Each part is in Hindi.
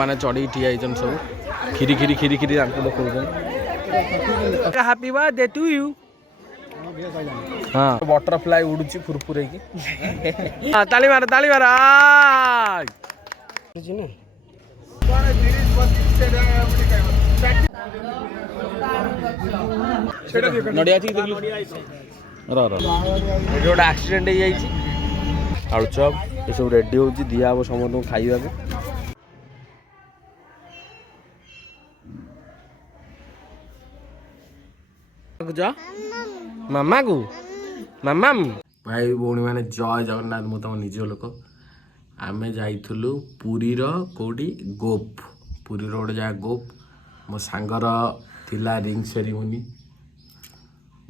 मैंने चढ़ी ठिया सब खीरी खीरी खीरी खीरी हैप्पी बर्थडे टू यू। हाँ बटरफ्लाई उड़ुची फुरफुरे की ताली मार नड़िया गोटे एक्सीडेंट हो जाए आलुचप ये सब रेडी हो दिया हम समस्त खाइबा मामा को मामा भाई भौणी मैंने जय जगन्नाथ मु तुम निज लोक आम जाइलु पुरी कौटी गोप पुरी गोटे जगह गोप मो सांगर थिला रिंग सेरिमोनी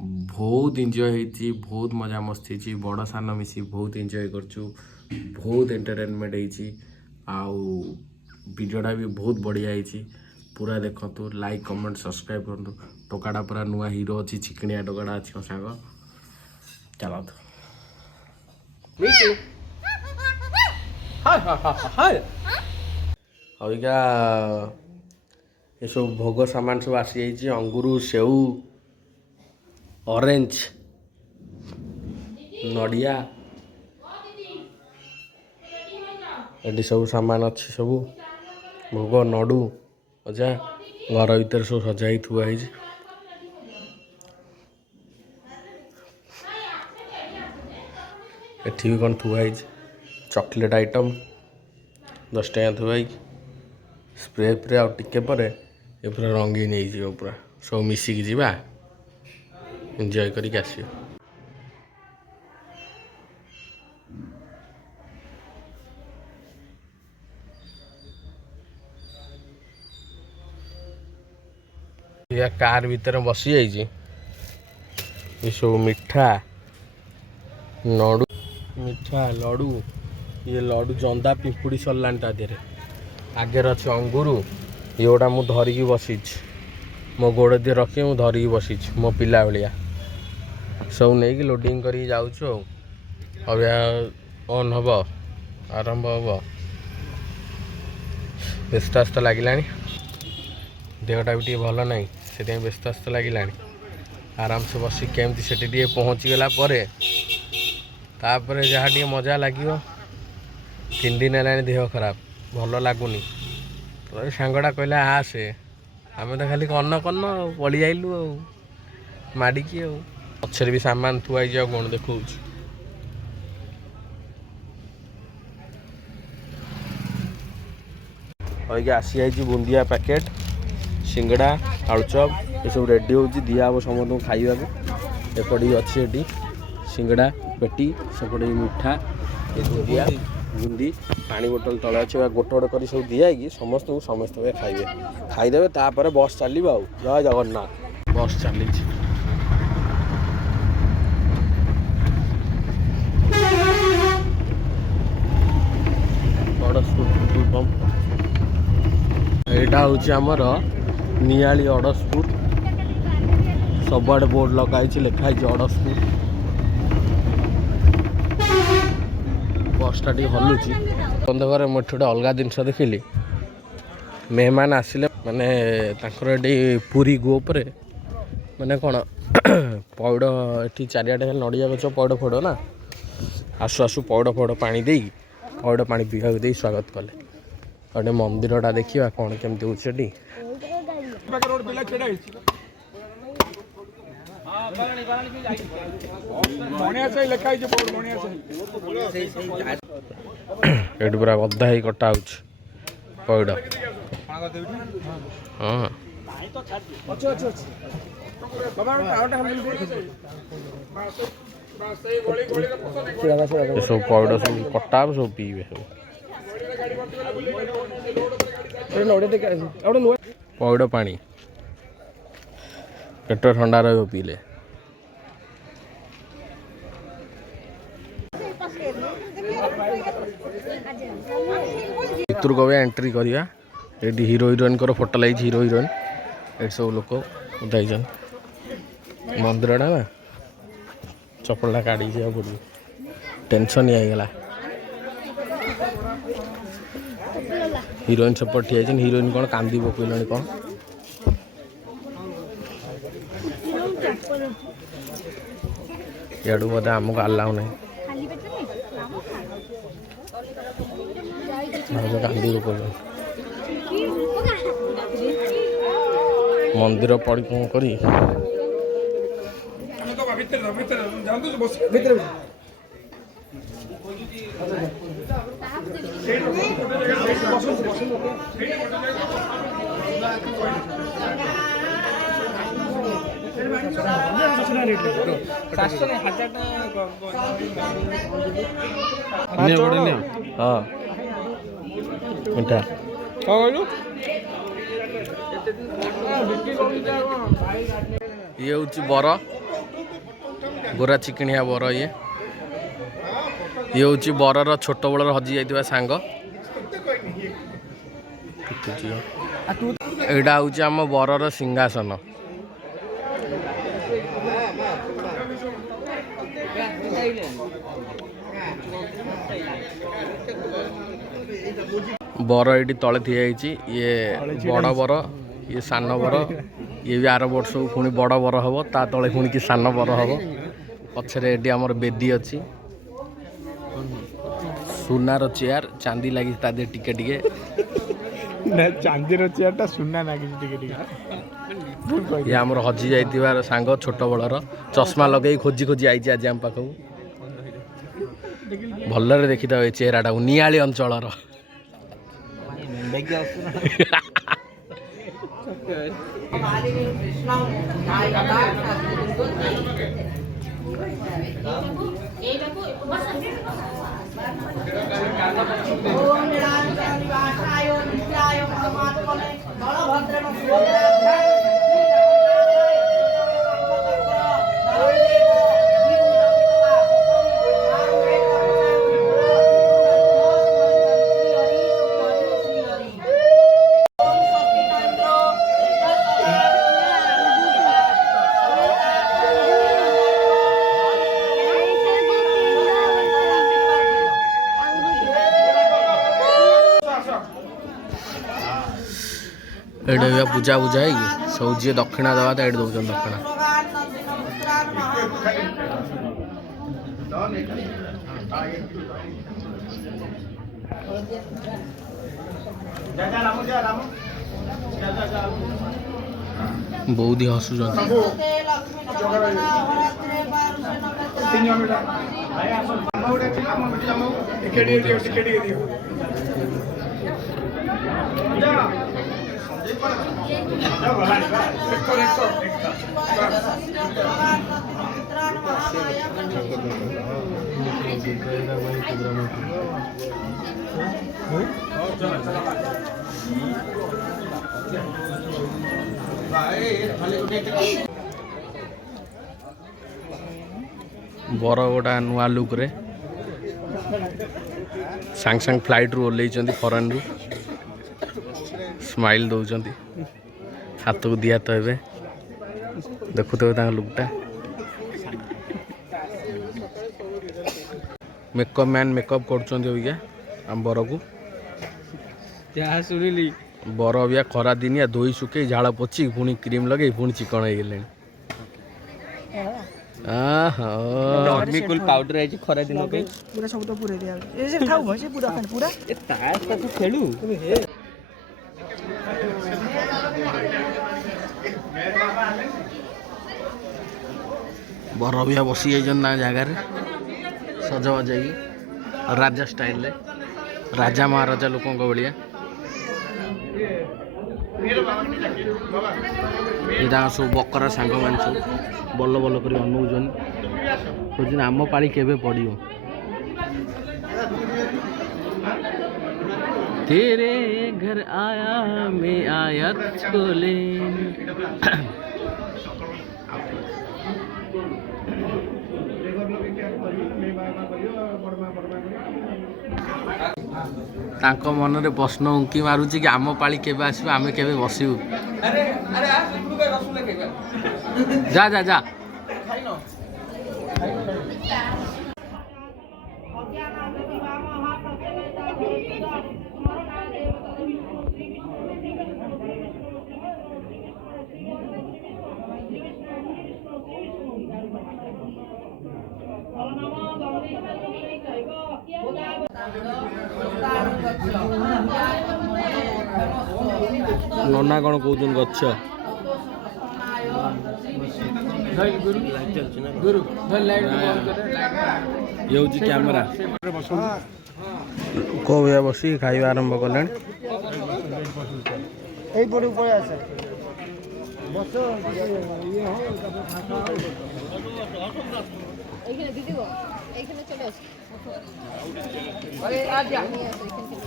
बहुत एंजॉय होती बहुत मजा मस्ती होती बड़ सान मिसी बहुत एंजॉय करचु बहुत एंटरटेनमेंट होती आउ वीडियोटा भी बहुत बढ़िया होती पूरा देखु लाइक कमेंट सब्सक्राइब करूँ टोकाटा पूरा नुआ हीरो अच्छी चिकनिया टोकाटा अच्छी मो सांग चलो अबिका ये सब भोग सामान सब आसी जाइए अंगूर सेऊ ऑरेंज नड़िया ये सब सामान अच्छी सब भोग नड़ू अजा घर भर सब सजाई थुआई एठी भी कौन थुआई चॉकलेट आइटम 10 टका थुआई स्प्रे फ्रे आ टिके पर ये पूरा रंगीन हो पूरा सब मिसिकी जीवा एंजॉय करके आसियो या कार भीतर बसी जाइए ये सब मिठा नड़ू मिठा लडू ये लडू जंदा पिंपुड़ी सरलान ता देहरे आगे अच्छे अंगूर ये गोटा मु धरिकी बसी मो गोड़ दिए रखी मु धरिकी बसी मो पिला भाया सब नहीं कि लोडिंग करके जाऊँ अबिया ऑन हम आरंभ हम व्यस्त आस्त लगिला देहटा भी भल ना से व्यस्त आस्त लगिला आराम से बस केमती से पहुँची गला तापर जहाँ टी मजा लगे 3 दिन है देह खराब भल लगुनि सांगटा कहला आसे आम तो खाली कन्न कन्न पड़ी जाइलु माड़िकी पचर भी सामान थुआई कौन देखा अगर आसी जाइए बुंदिया पैकेट सिंगड़ा आलुचप ये सब रेडी हो दिया हम समस्त खाइबा एपटे अच्छी ये सिंगड़ा पेटी सेपटे मिठा ये बुंदिया बुंदी पानी बोतल तले अच्छे गोटे गोटे कर सब दिखाई समस्त समस्त खाइबे खाईदे तापर बस चलो आ जय जगन्नाथ बस चली बड़ पेट्रोल पंप यहाँ हूँ आमर नियाली अड़सपुर सबआड़े बोर्ड लगाई लिखाई अड़सपुर बसटा टी हलुची बंद घर मुझे गोटे अलग जिनस देखिली मेहमान आसिले माने ये पुरी गोप माने कौन पौड़ ये चारिआडे नड़िया गच पौड़ फोड़ ना आसु आसु पौड़ फोड़ पानी दे पौड़ पानी पीवा दे स्वागत कले गोटे मंदिरटा देखा कौन केमती हो पूरा गदा ही कटा पौड़ हाँ सब पौड़ सब कटा सब पीबे पौड़ पानी पेट ठंडा रही पीले भितर को एंट्री करिया ये हीरो हिरोइन को फोटो लगी हीरो हिरोइन ये सब लोक उठाई मंदिरटा ना चपलटा काढ़ी पड़े टेंशन ही गला हिरोइन सपोर्ट ठिया हिरोइन कौन कांदी पकईलानी कौन इडू बोधे आमको आलाउ ना कांदी पकड़ मंदिर पड़ी कौन करी हाँ मिठा ये हूँ बर गोरा चिकनिया बर ये हूँ बरर छोट बलर हजि जाइथिबा सांग एटा हूँ आम बरर सिंहासन बर ये तले ठिया ये बड़ बर ये सान बर ये भी आर वर्ष पुणी बड़ बर हम ता तले पुणी कि सान बर हम पछरे ये आमर बेदी अच्छी सुनार चेयर चांदी लगी टिके टिके चांदीर चेयरटा सुना लगी टिके टिके ये आमर हजि जाइथिबार सांग छोट बलर चश्मा लगे खोजी खोजी आई आज आम पाखु भलरे देखी था चेहराटा नियाली अंचलर ये पूजा पूजा है सब जी दक्षिणा दवा तो ये दौन दक्षिणा बहुत ही हसुच बर गोटा नुआ लुक रे सांग सांग फ्लाइट रू ओल्लै फॉरेन रू स्माइल दौरान हाथ को दिया तो ए देखुते लुकटा मेकअप मैन मेकअप कर बर को शुणिली बर अबिया खरा दिनिया धोई सुखे झाड़ पोची पुणी क्रीम लगे पुणी चिकन हो गले डर्मिकुल पाउडर है खरा दिन पे पूरा सब तो पूरे दिया ए से खाऊ भसे पूरा खान पूरा ए तास तो खेलू बर अबिया बसी जाइछन ना जगह रे सजवा जाई राजा स्टाइल रे राजा महाराजा लोकों को बढ़िया यहाँ सब बकरा सांग मान सब बल बल कर अनौन खोज आम पाली केबे पड़ो तेरे घर आया मैं आया तुझको लेने तांको मन रे प्रश्न उंकी मारुची कि आम पाली केबे आसबे आमे केबे बसिबु जा जा जा ନନା କ'ଣ କହୁଛନ୍ତି ଗଛ ଇଏ ହେଉଛି କ୍ୟାମେରା କୋଉ ଭଳିଆ ବସିକି ଖାଇବା ଆରମ୍ଭ କଲେଣି এইপটକୁ পড়ে আছে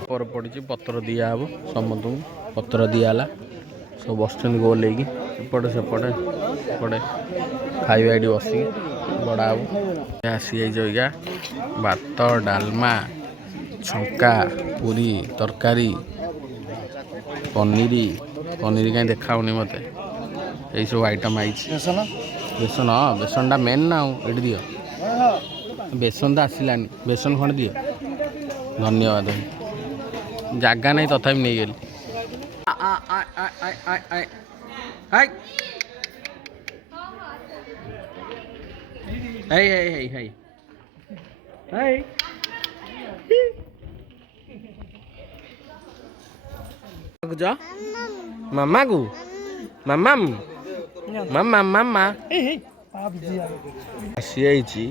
ପରେ ପଡ଼ିଛି ପତ୍ର ଦିଆହବ ସମସ୍ତଙ୍କୁ ପତ୍ର ଦିଆହେଲା ସବୁ ବସୁଛନ୍ତି ଗୋଲ ହେଇକି ଏପଟେ ସେପଟେ ଏପଟେ ଖାଇବା ଏଠି ବସିକି ବଡ଼ା ହବ ଆସିଯାଇଛି ଅଇକା ଭାତ ଡାଲମା ଛଙ୍କା ପୁରୀ ତରକାରୀ ପନିର କାହିଁ ଦେଖାଉନି ମୋତେ এইসব ଆଇଟମ୍ ଆଇଛି ବେସନ ହଁ ବେସନଟା ମେନ୍ ନା ଆଉ ଏଠି ଦିଅ ବେସନ ତ ଆସିଲାନି ବେସନ ଖଣ୍ଡେ ଦିଅ ଧନ୍ୟବାଦ ଜାଗା ନାହିଁ ତଥାପି ନେଇଗଲି ମାମାକୁ ମାମାମ୍ ମାମା ମାମା ଆସିଯାଇଛି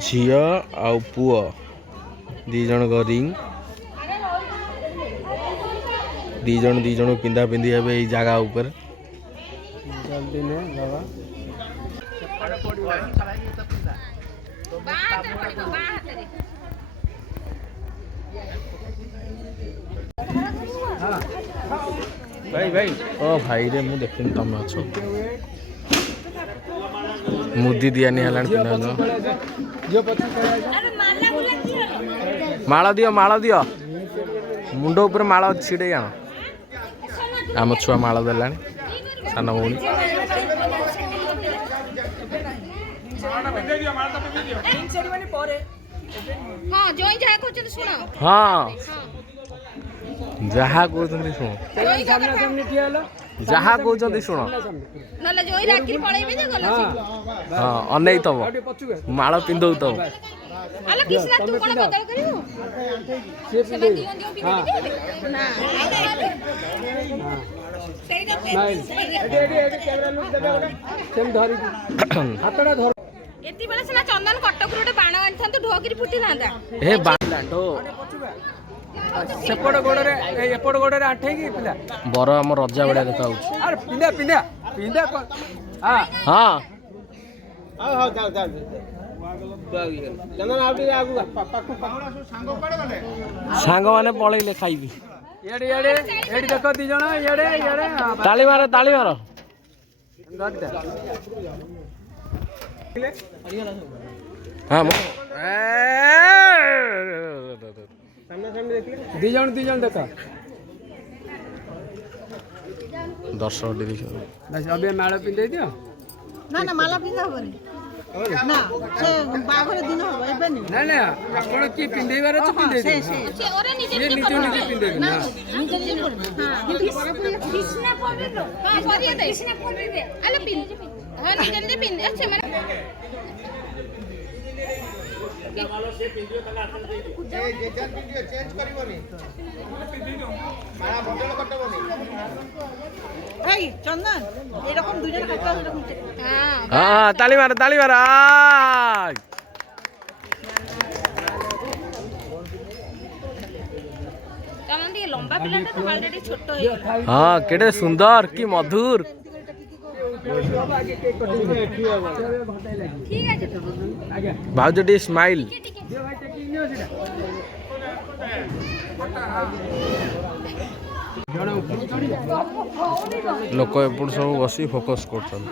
ଝିଅ ଆଉ ପୁଅ ଦୁଇ ଜଣଙ୍କ ରିଙ୍ଗ ଦି ଜଣ ପିନ୍ଧା ପିନ୍ଧି ହେବେ ଏଇ ଜାଗା ଉପରେ ଓ ଭାଇରେ ମୁଁ ଦେଖିନି ତମେ ଅଛ ମୁଦି ଦିଆନି ହେଲାଣି ପିନ୍ଧା ମାଳ ଦିଅ ମୁଣ୍ଡ ଉପରେ ମାଳ ଅଛି ଛିଡ଼େଇ ଆଣ ଆମ ଛୁଆ ମାଳ ଦେଲାଣି ସାନ ଭଉଣୀ ହଁ ଯାହା କହୁଛନ୍ତି ଶୁଣ ଯାହା କହୁଛନ୍ତି ଶୁଣ ହଁ ଅନେଇଥବ ମାଳ ପିନ୍ଧଉଥବ ଚନ୍ଦନ କଟକରୁ ଗୋଟେ ବାଣ ଆଣିଥାନ୍ତୁ ଢୋକିରି ଫୁଟିଥାନ୍ତା ଏ ବାଣ ଢୋ ସେପଟ ଗୋଡ଼ରେ ଏପଟ ଗୋଡ଼ରେ ଆଣ୍ଠେଇକି ପିଲା ବର ଆମ ରଜା ଭଳିଆ ଦେଖାଯାଉଛି ଆରେ ପିନ୍ଧା ପିନ୍ଧା ପିନ୍ଧା ହଁ ହଁ ସାଙ୍ଗମାନେ ପଳେଇଲେ ଖାଇବି ଇଆଡ଼େ ଇଆଡ଼େ ଏଠି ଦେଖ ଦି ଜଣ ଇଆଡ଼େ ଇଆଡ଼େ ତାଳି ମାର ହଁ ଦି ଜଣ ଦେଖ ଦର୍ଶକ ଦେଖିବ ଏବେ ମାଳ ପିନ୍ଧେଇ ଦିଅ ନା ମାଲା ପିନ୍ଧା ହବନି ନା ସେ ବାହାଘର ଦିନ ହବ ଏବେ ନା ଆପଣ କି ପିନ୍ଧେଇବାର ଅଛି ପିନ୍ଧେଇ ଦିଅ ନିଜେ ପିନ୍ଧେଇବେ ନା চন্দন এরকম দুজন হ্যাঁ তালি মার লম্বা পিলাটা তো অলরেডি ছোট হয়ে গেল হ্যাঁ কেটে সুন্দর কি মধুর ঠিক আছে ভাউজটি স্মাইল লোক এপট সব বসি ফোকস করছেন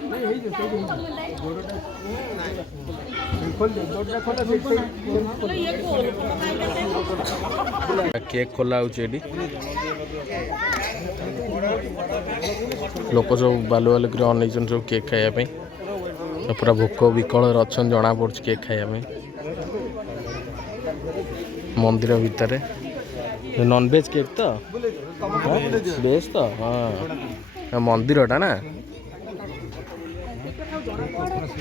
কেক খোলা হচ্ছে এটি লোক সব বালু করে অনেকজন সব কেক খাଇବା পুরা ভোক বিকଳରେ ଅଛନ୍ତି ଜଣା ପଡୁଛି କେକ୍ ଖାଇବା ପାଇଁ ମନ୍ଦିର ଭିତରେ ନନଭେଜ କେକ୍ ତ ଭେଜ ତ ହଁ ମନ୍ଦିରଟା ନା ସେ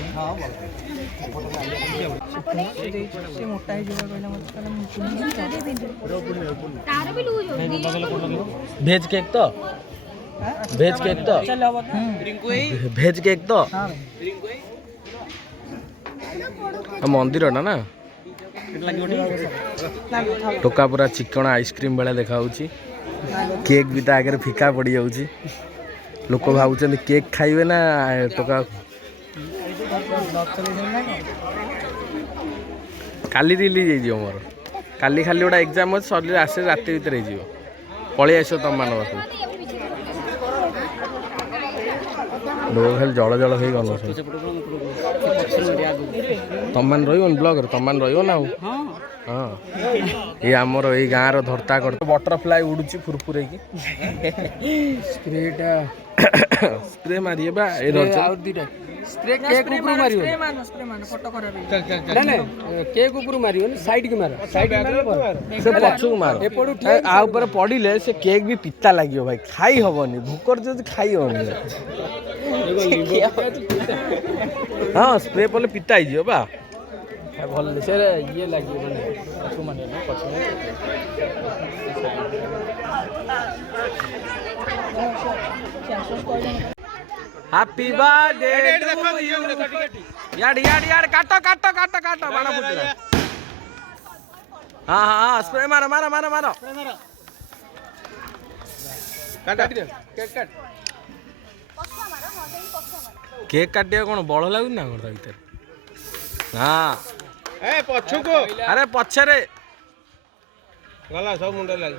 ମୋଟା ହେଇଯିବ କହିଲା ମତେ କହିଲା ମୁଁ କିଣିବି ତାର ବି ଲୁଜ ହଉଛି ଭେଜ୍ କେକ୍ ତ ଭେଜ୍ କେକ୍ ତ ଚାଲ ହବ ଭେଜ୍ କେକ୍ ତ ମନ୍ଦିରଟା ନା ଟୋକା ପୁରା ଚିକଣ ଆଇସ୍କ୍ରିମ୍ ଭଳିଆ ଦେଖାଯାଉଛି କେକ୍ ବି ତା ଆଗରେ ଫିକା ପଡ଼ିଯାଉଛି ଲୋକ ଭାବୁଛନ୍ତି କେକ୍ ଖାଇବେ ନା ଟୋକା କାଲି ରିଲିଜ୍ ହେଇଯିବ ମୋର କାଲି ଖାଲି ଗୋଟେ ଏକ୍ଜାମ୍ ଅଛି ସରିଲେ ଆସେ ରାତି ଭିତରେ ହେଇଯିବ ପଳେଇ ଆସିବ ତମମାନଙ୍କ ପାଖକୁ ଲୋକ ଖାଲି ଜଳ ଜଳ ହେଇ ଗଲ ତମମାନେ ରହିବନି ବ୍ଲଗ୍ରେ ତମମାନେ ରହିବ ନା ଆଉ ହଁ ଏଇ ଆମର ଏଇ ଗାଁର ଧର୍ତ୍ତା କର୍ତ୍ତା ବଟରଫ୍ଲାଏ ଉଡୁଛି ଫୁରଫୁର ହେଇକି ସ୍ପ୍ରେଟା ସ୍ପ୍ରେ ମାରିବେ ବା ଏ ରଜ ସ୍ପ୍ରେ କେକ୍ ଉପରୁ ମାରିବ ଫଟୋ ଖରାପ ନା ନା କେକ୍ ଉପରୁ ମାରିବନି ସାଇଡ୍ କି ମାର ସାଇଡ୍ ସେ ପଛକୁ ମାର ଆ ଉପରେ ପଡ଼ିଲେ ସେ କେକ୍ ବି ପିତା ଲାଗିବ ଭାଇ ଖାଇ ହବନି ଭୋକରେ ଯଦି ଖାଇ ହବନି ହଁ ସ୍ପ୍ରେ ପଡ଼ିଲେ ପିତା ହେଇଯିବ ବା ଭଲ ସେ ଇଏ ଲାଗିବ ମାନେ ପଛକୁ ମାନେ ପଛକୁ ହାପି ବାର୍ଥଡେ ଟୁ ୟୁ याड काटो बाण फुटिला हाँ हाँ स्प्रे मारो केक काटिया कौन बड़ लगुन ना कौन भीतर हाँ अरे पछरे गला सब मुंडे लाग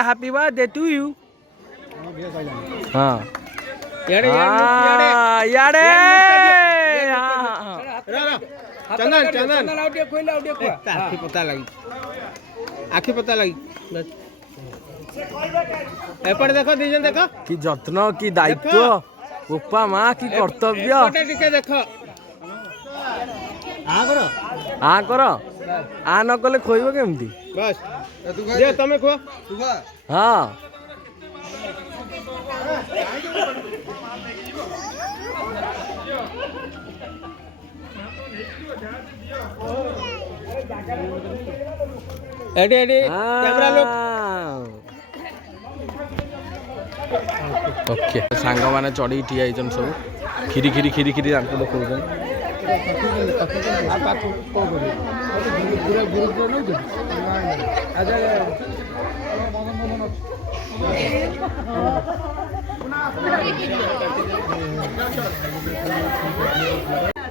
हैप्पी बर्थडे टू यू हाँ याडे चंदन आखि पता लगी एपटे देखो दीजन देखो कि जत्न कि दायित्व उपा माँ कि कर्तव्य देखो आ कर आ न कले खोइब केमती बस जे तमे खो हाँ एडी कैमरा लोग ओके सांग माने चढ़ी ठिया सब खीरी दांत देखौछन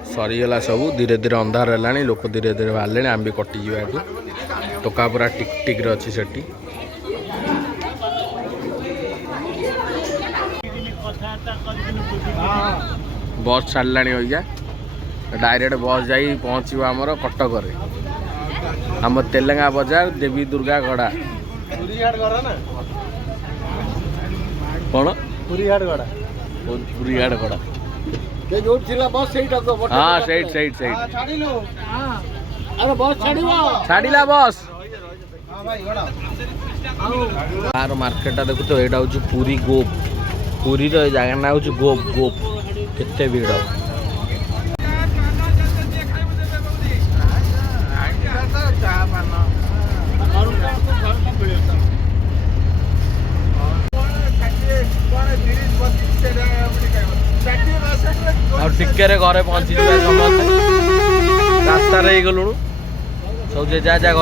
सरीगला सब धीरे धीरे अंधार है लोक धीरे धीरे बाहर आम भी कटि जा टोका पूरा टिक टिक अच्छी से बस छाड़ा अजा डायरेक्ट बस जा पहुँचो आमर कटक आम तेलेंगा बजार देवी दुर्गा गड़ा कौन पुरीहाट गड़ा पुरीहाट गड़ा हाँ सही छाड़ा बस तार मार्केट देखु तो यहाँ हूँ पुरी गोप पुरी जगह ना हूँ गोप गोप केते भीड़ टिके घरे पहुँची समस्त रास्तार सब जा घर